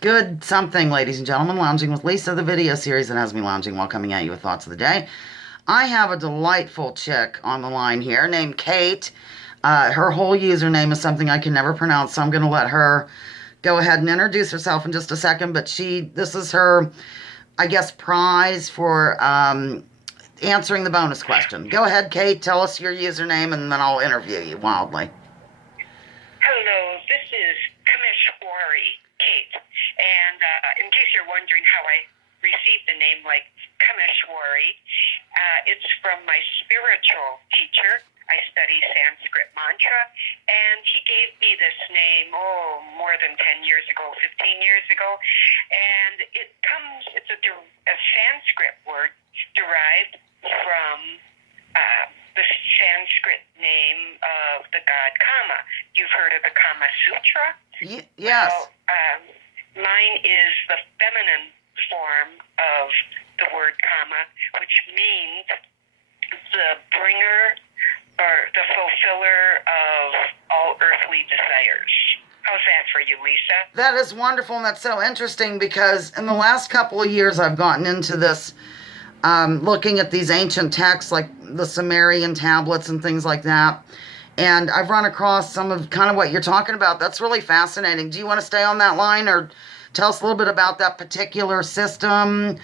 Good something, ladies and gentlemen. Lounging with Lisa, the video series that has me lounging while coming at you with thoughts of the day. I have a delightful chick on the line here named Kate. Her whole username is something I can never pronounce, so I'm going to let her go ahead and introduce herself in just a second. But this is her, I guess, prize for answering the bonus question. Go ahead, Kate. Tell us your username, and then I'll interview you wildly. Hello, this is Kameshwari, Kate. And in case you're wondering how I received the name like Kameshwari, it's from my spiritual teacher. I study Sanskrit mantra, and he gave me this name, more than 10 years ago, 15 years ago. And it's a Sanskrit word derived from the Sanskrit name of the god Kama. You've heard of the Kama Sutra? Yes. Well, mine is the feminine form of the word Kama, which means the bringer or the fulfiller of all earthly desires. How's that for you, Lisa? That is wonderful, and that's so interesting because in the last couple of years I've gotten into this, looking at these ancient texts like the Sumerian tablets and things like that. And I've run across some of kind of what you're talking about. That's really fascinating. Do you want to stay on that line or tell us a little bit about that particular system?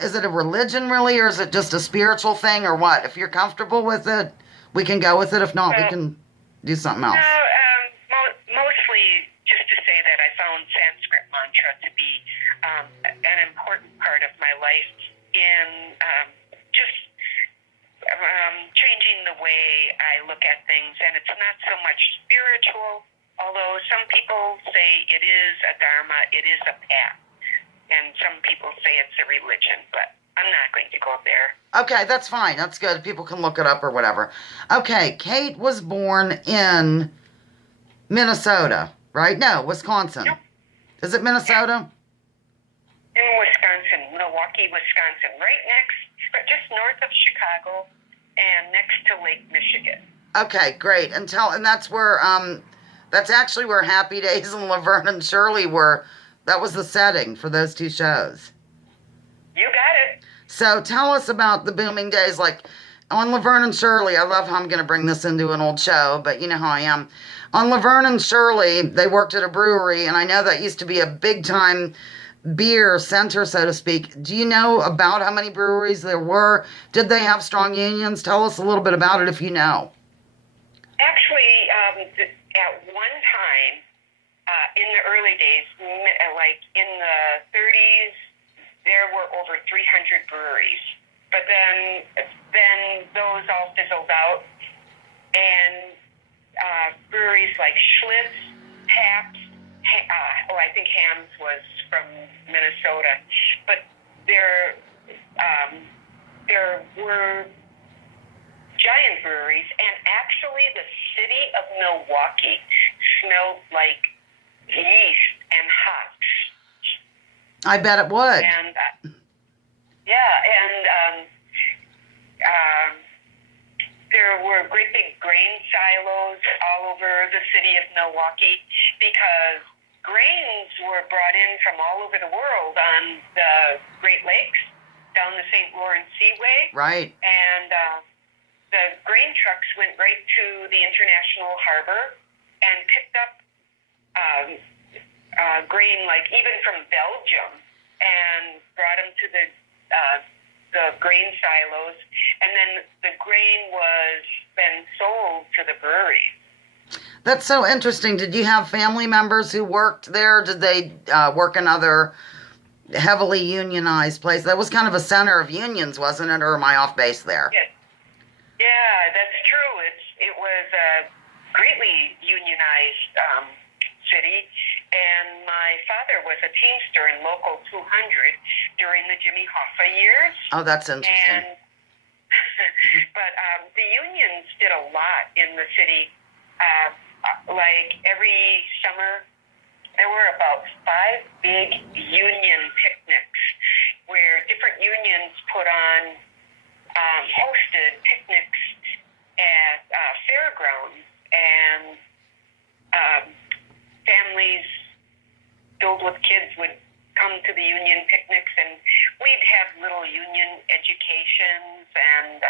Is it a religion really, or is it just a spiritual thing, or what? If you're comfortable with it, we can go with it. If not, we can do something else. No, mostly just to say that I found Sanskrit mantra to be an important part of my life in just changing the way I look at things. And it's not so much spiritual, although some people say it is a dharma, it is a path. And some people say it's a religion, but I'm not going to go there. Okay, that's fine. That's good. People can look it up or whatever. Okay, Kate was born in Minnesota, right? No, Wisconsin. Nope. Is it Minnesota? In Wisconsin, Milwaukee, Wisconsin, just north of Chicago and next to Lake Michigan. Okay, great. And that's where, that's actually where Happy Days and Laverne and Shirley were. That was the setting for those two shows. You got it. So tell us about the booming days, like on Laverne and Shirley. I love how I'm going to bring this into an old show, but you know how I am. On Laverne and Shirley, they worked at a brewery, and I know that used to be a big-time beer center, so to speak. Do you know about how many breweries there were? Did they have strong unions? Tell us a little bit about it if you know. Actually, at one time, in the early days, like in the 30s, there were over 300 breweries. But then those all fizzled out, and breweries like Schlitz, Pabst, I think Hamm's was from Minnesota, but there were giant breweries, and actually the city of Milwaukee smelled like yeast and hops. I bet it would. And there were great big grain silos all over the city of Milwaukee because grains were brought in from all over the world on the Great Lakes, down the St. Lawrence Seaway. Right. And the grain trucks went right to the international harbor and picked up grain, like even from Belgium, and brought them to the grain silos, and then the grain was then sold to the breweries. That's so interesting. Did you have family members who worked there? Did they work in other heavily unionized places? That was kind of a center of unions, wasn't it? Or am I off base there? Yes. Yeah, that's true. It was a greatly unionized city, and my father was a Teamster in Local 200 during the Jimmy Hoffa years. Oh, that's interesting. But the unions did a lot in the city. Like every summer, there were about 5 big union picnics where different unions put on hosted picnics at fairgrounds, and families filled with kids would come to the union picnics, and we'd have little union educations, and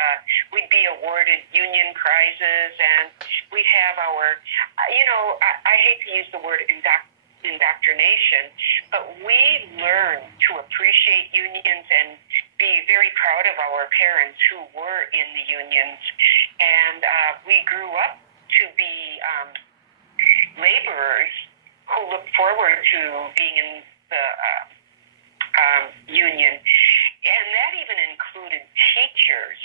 we'd be awarded union prizes, and we'd have our, I hate to use the word indoctrination, but we learned to appreciate unions and be very proud of our parents who were in the unions, and we grew up to be laborers who looked forward to being in the union, and that even included teachers.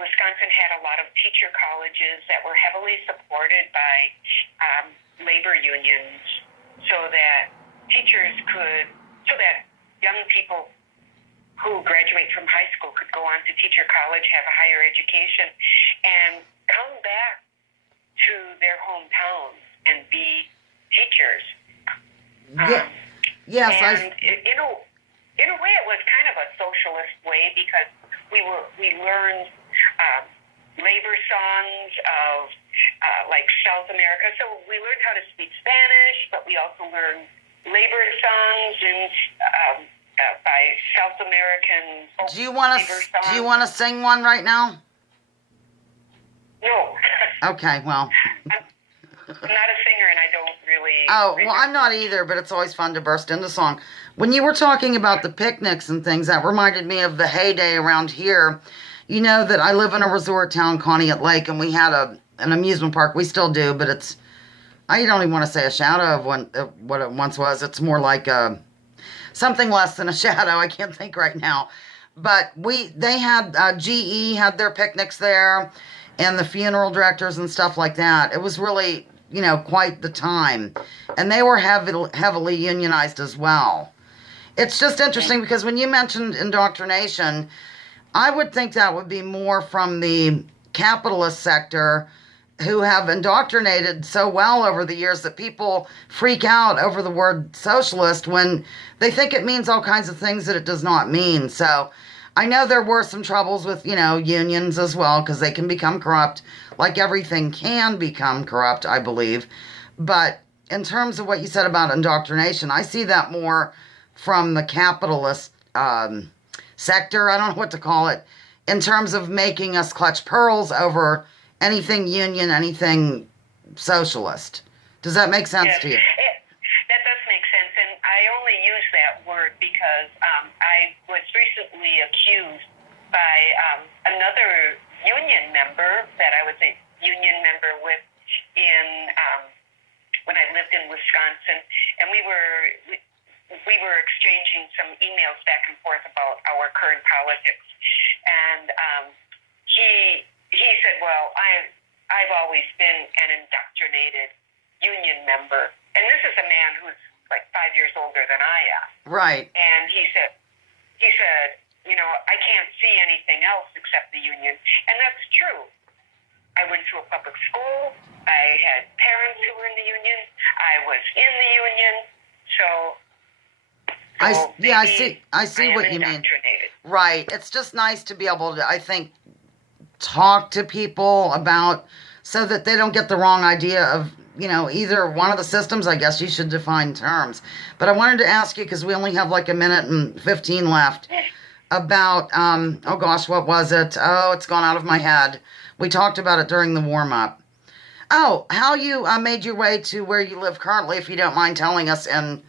Wisconsin had a lot of teacher colleges that were heavily supported by labor unions, so that young people who graduate from high school could go on to teacher college, have a higher education, and come back to their hometowns and be teachers. Yes, and in a way, it was kind of a socialist way, because we learned labor songs of like South America. So we learned how to speak Spanish, but we also learned labor songs and by South American folk Do you want to sing one right now? No. Okay, well. I'm not a singer, and I don't really... Oh, well, I'm not either, but it's always fun to burst into song. When you were talking about the picnics and things, that reminded me of the heyday around here. You know that I live in a resort town, Conneaut Lake, and we had an amusement park. We still do, but it's... I don't even want to say a shadow of what it once was. It's more like something less than a shadow. I can't think right now. But they had... GE had their picnics there, and the funeral directors and stuff like that. It was really... quite the time. And they were heavily unionized as well. It's just interesting because when you mentioned indoctrination, I would think that would be more from the capitalist sector, who have indoctrinated so well over the years that people freak out over the word socialist when they think it means all kinds of things that it does not mean. So I know there were some troubles with, unions as well, because they can become corrupt, like everything can become corrupt, I believe. But in terms of what you said about indoctrination, I see that more from the capitalist sector, I don't know what to call it, in terms of making us clutch pearls over anything union, anything socialist. Does that make sense to you? That does make sense, and I only use that word because I was recently accused by another union member that I was a union member with when I lived in Wisconsin, and we were exchanging some emails back and forth about our current politics, and he said, "Well, I've always been an indoctrinated union member," and this is a man who's like 5 years older than I am. Right. And he said, I can't see anything else except the union, and that's true. I went to a public school. I had parents who were in the union. I was in the union, I see what you mean. Right. It's just nice to be able to, I think, talk to people about, so that they don't get the wrong idea of, either one of the systems. I guess you should define terms. But I wanted to ask you, because we only have like a minute and 15 left, about, oh gosh, what was it? Oh, it's gone out of my head. We talked about it during the warm-up. Oh, how you made your way to where you live currently, if you don't mind telling us in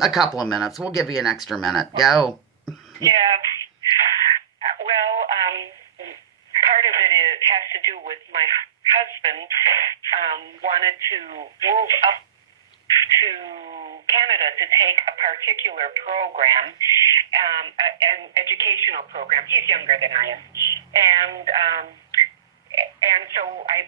a couple of minutes. We'll give you an extra minute. Go. Yeah. Well, part of it has to do with my husband wanted to move up to Canada to take a particular program, an educational program. He's younger than I am. And so I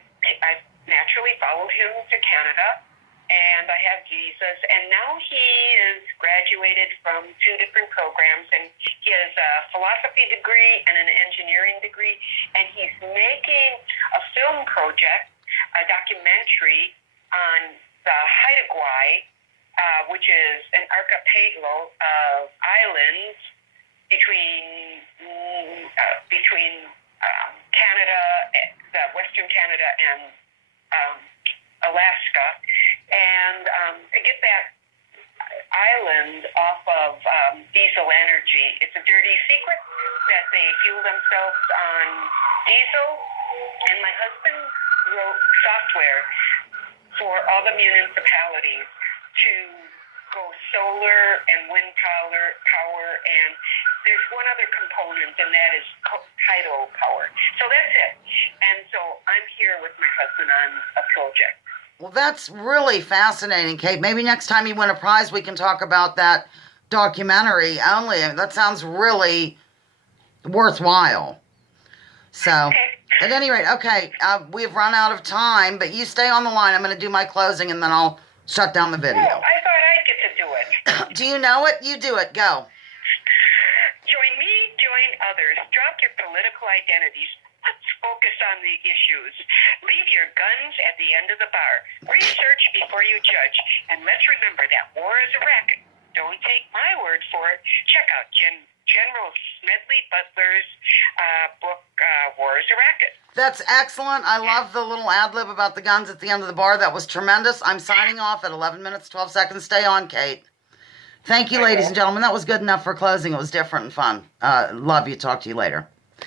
naturally followed him to Canada, and I have visas, and now he is graduated from 2 different programs, and he has a philosophy degree and an engineering degree, and he's making a film project, a documentary on the Haida Gwaii, which is an archipelago of islands between Canada, the Western Canada, and Alaska, and to get that island off of diesel energy. It's a dirty secret that they fuel themselves on diesel, and my husband wrote software for all the municipalities to go solar and wind power, and there's one other component, and that is tidal power. So that's it. And so I'm here with my husband on a project. Well, that's really fascinating, Kate. Maybe next time you win a prize, we can talk about that documentary only. That sounds really worthwhile. So, at any rate, okay, we've run out of time, but you stay on the line. I'm going to do my closing, and then I'll shut down the video. Oh, I thought I'd get to do it. Do you know it? You do it. Go. Join me, join others. Drop your political identities. Let's focus on the issues. Leave your guns at the end of the bar. Research before you judge. And let's remember that war is a racket. Don't take my word for it. Check out General Smedley Butler's book, War is a Racket. That's excellent. I love the little ad-lib about the guns at the end of the bar. That was tremendous. I'm signing off at 11 minutes, 12 seconds. Stay on, Kate. Thank you, ladies and gentlemen. That was good enough for closing. It was different and fun. Love you. Talk to you later.